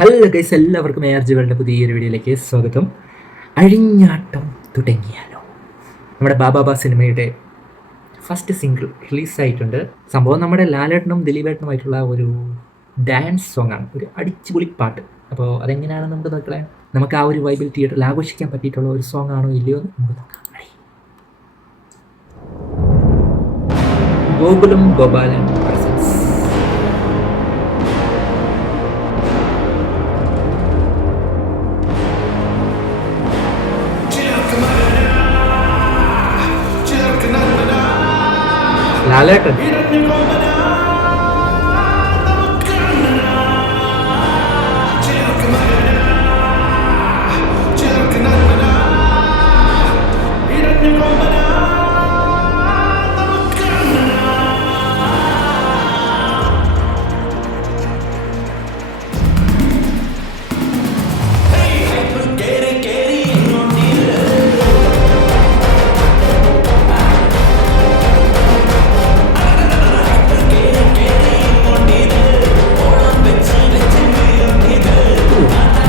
Hello guys, എല്ലാവർക്കും ARG പുതിയൊരു വീഡിയോയിലേക്ക് സ്വാഗതം. അഴിഞ്ഞാട്ടം തുടങ്ങിയാലോ. നമ്മുടെ ബാബാ സിനിമയുടെ ഫസ്റ്റ് സിംഗിൾ റിലീസായിട്ടുണ്ട്. സംഭവം നമ്മുടെ ലാലേട്ടനും ദിലീപേട്ടനുമായിട്ടുള്ള ഒരു ഡാൻസ് സോങ് ആണ്, ഒരു അടിച്ചുപൊളി പാട്ട്. അപ്പോൾ അതെങ്ങനെയാണെന്ന് നമുക്ക് നോക്കാം. നമുക്ക് ആ ഒരു വൈബിൽ തിയേറ്ററിൽ ആഘോഷിക്കാൻ പറ്റിയിട്ടുള്ള ഒരു സോങ് ആണോ ഇല്ലയോ എന്ന് നമുക്ക് നോക്കാം. ഗോകുലം ഗോപാലൻ പ്രസൻസ്. ലാലേട്ടൻ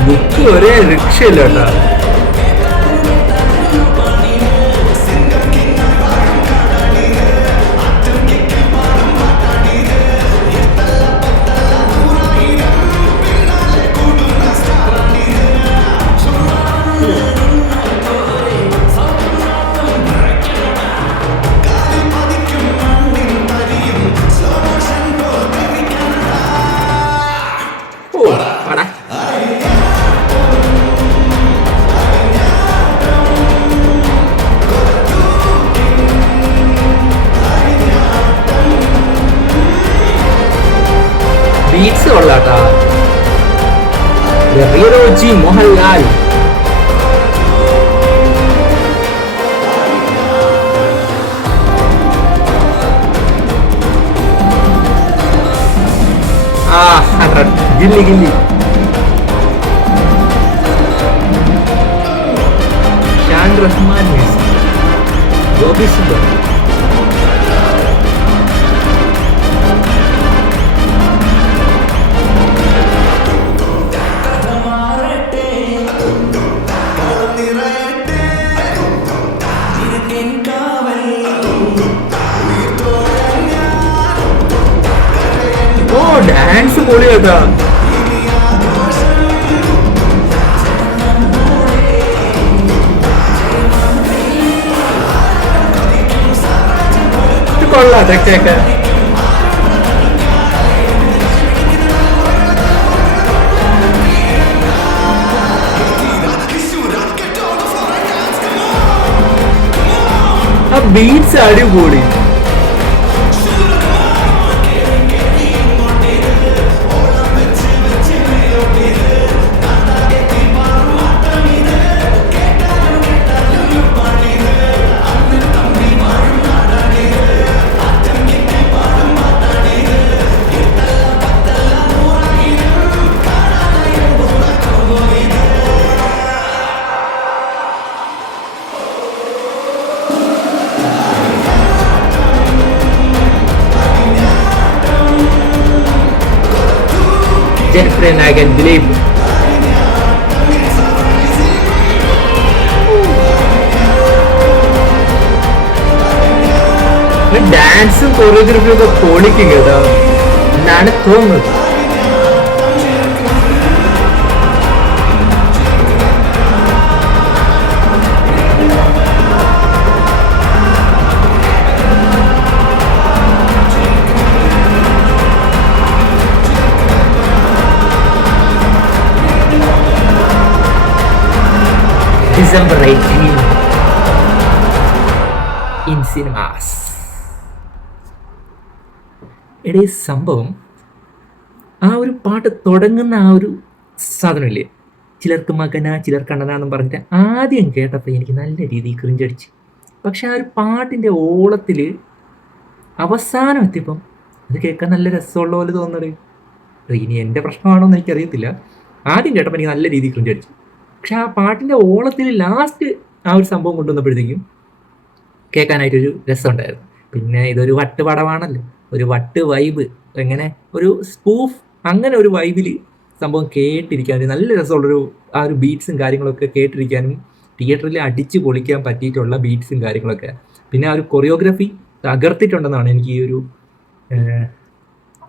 ബുക്ക് ഒരേ രക്ഷയില്ല കേട്ടോ. ബീറ്റ്സ് കൊള്ളാട്ടാ. റിയോജി മോഹൻലാൽ. ഗില്ലി ഗില്ലി. ഷാൻ റഹ്മാൻ, ഗോപി സുന്ദർ. ഡാൻസ് പൊളി കേട്ടാ. കൊള്ളാം അതൊക്കെയൊക്കെ. ആ ബീറ്റ്സ് അടിപൊളി. ജനപ്രിയ നായകൻ ദിലീപ്. ഡാൻസും കൊറിയോഗ്രാഫിയും ഒക്കെ പൊളിക്കും കേട്ടോ എന്നാണ് തോന്നുന്നത്. December 18 in cinemas. എടേ സംഭവം ആ ഒരു പാട്ട് തുടങ്ങുന്ന ആ ഒരു സാധനമില്ലേ, ചിലർക്ക് മകന ചിലർക്ക് അണ്ണനാന്നും പറഞ്ഞിട്ട് ആദ്യം കേട്ടപ്പോൾ എനിക്ക് നല്ല രീതിയിൽ ക്രിഞ്ചടിച്ച്. പക്ഷെ ആ ഒരു പാട്ടിൻ്റെ ഓളത്തിൽ അവസാനം എത്തിയപ്പം അത് കേൾക്കാൻ നല്ല രസമുള്ള പോലെ തോന്നണേ. ഇനി എൻ്റെ പ്രശ്നമാണോ എന്ന് എനിക്കറിയത്തില്ല. ആദ്യം കേട്ടപ്പോൾ എനിക്ക് നല്ല രീതിയിൽ ക്രിഞ്ചടിച്ചു. പക്ഷെ ആ പാട്ടിൻ്റെ ഓളത്തിൽ ലാസ്റ്റ് ആ ഒരു സംഭവം കൊണ്ടുവന്നപ്പോഴത്തേക്കും കേൾക്കാനായിട്ടൊരു രസമുണ്ടായിരുന്നു. പിന്നെ ഇതൊരു വട്ട് പടമാണല്ലോ, ഒരു വട്ട് വൈബ്, എങ്ങനെ ഒരു സ്പൂഫ് അങ്ങനെ ഒരു വൈബിൽ സംഭവം കേട്ടിരിക്കാനും നല്ല രസമുള്ളൊരു ആ ഒരു ബീറ്റ്സും കാര്യങ്ങളൊക്കെ കേട്ടിരിക്കാനും തിയേറ്ററിൽ അടിച്ച് പൊളിക്കാൻ പറ്റിയിട്ടുള്ള ബീറ്റ്സും കാര്യങ്ങളൊക്കെ. പിന്നെ ആ ഒരു കൊറിയോഗ്രാഫി തകർത്തിട്ടുണ്ടെന്നാണ് എനിക്ക് ഈ ഒരു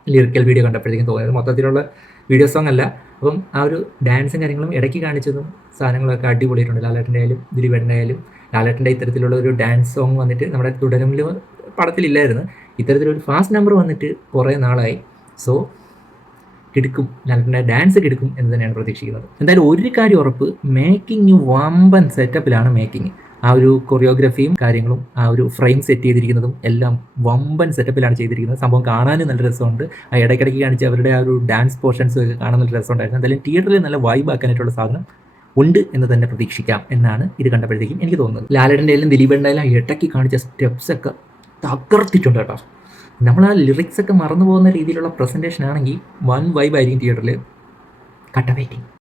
ലിറിക്കൽ വീഡിയോ കണ്ടപ്പോഴത്തേക്കും തോന്നിയത്. മൊത്തത്തിലുള്ള വീഡിയോ സോങ് അല്ല. അപ്പം ആ ഒരു ഡാൻസും കാര്യങ്ങളും ഇടയ്ക്ക് കാണിച്ചതും സാധനങ്ങളൊക്കെ അടിപൊളിയായിട്ടുണ്ട്. ലാലേട്ടൻ്റെ ആയാലും ദിലീപേട്ടൻ്റെ ആയാലും. ലാലേട്ടൻ്റെ ഇത്തരത്തിലുള്ള ഒരു ഡാൻസ് സോങ് വന്നിട്ട് നമ്മുടെ തുടരുമിൽ പടത്തിലില്ലായിരുന്നു. ഇത്തരത്തിലൊരു ഫാസ്റ്റ് നമ്പർ വന്നിട്ട് കുറേ നാളായി. സോ കിടക്കും, ലാലേട്ടൻ്റെ ഡാൻസ് കിടക്കും എന്ന് തന്നെയാണ് പ്രതീക്ഷിക്കുന്നത്. എന്തായാലും ഒരു കാര്യം ഉറപ്പ്, മേക്കിംഗ് വമ്പൻ സെറ്റപ്പിലാണ് മേക്കിംഗ്. ആ ഒരു കൊറിയോഗ്രാഫിയും കാര്യങ്ങളും ആ ഒരു ഫ്രെയിം സെറ്റ് ചെയ്തിരിക്കുന്നതും എല്ലാം വമ്പൻ സെറ്റപ്പിലാണ് ചെയ്തിരിക്കുന്നത്. സംഭവം കാണാനും നല്ല രസമുണ്ട്. ആ ഇടയ്ക്കിടയ്ക്ക് കാണിച്ച് അവരുടെ ആ ഒരു ഡാൻസ് പോർഷൻസ് ഒക്കെ കാണാൻ നല്ല രസമുണ്ടായിരുന്നു. എന്തായാലും തിയേറ്ററിൽ നല്ല വൈബ് ആക്കാനായിട്ടുള്ള സാധനം ഉണ്ട് എന്ന് തന്നെ പ്രതീക്ഷിക്കാം എന്നാണ് ഇത് കണ്ടപ്പോഴത്തേക്കും എനിക്ക് തോന്നുന്നത്. ലാലേട്ടൻ്റെ ആയാലും ദിലീപേട്ടൻ്റെ ആയാലും ഇടയ്ക്ക് കാണിച്ച സ്റ്റെപ്സൊക്കെ തകർത്തിട്ടുണ്ട് കേട്ടോ. നമ്മൾ ആ ലിറിക്സ് ഒക്കെ മറന്നു പോകുന്ന രീതിയിലുള്ള പ്രസൻറ്റേഷൻ ആണെങ്കിൽ വൺ വൈബായിരിക്കും തിയേറ്ററിൽ. കട്ട വെയിറ്റിംഗ്.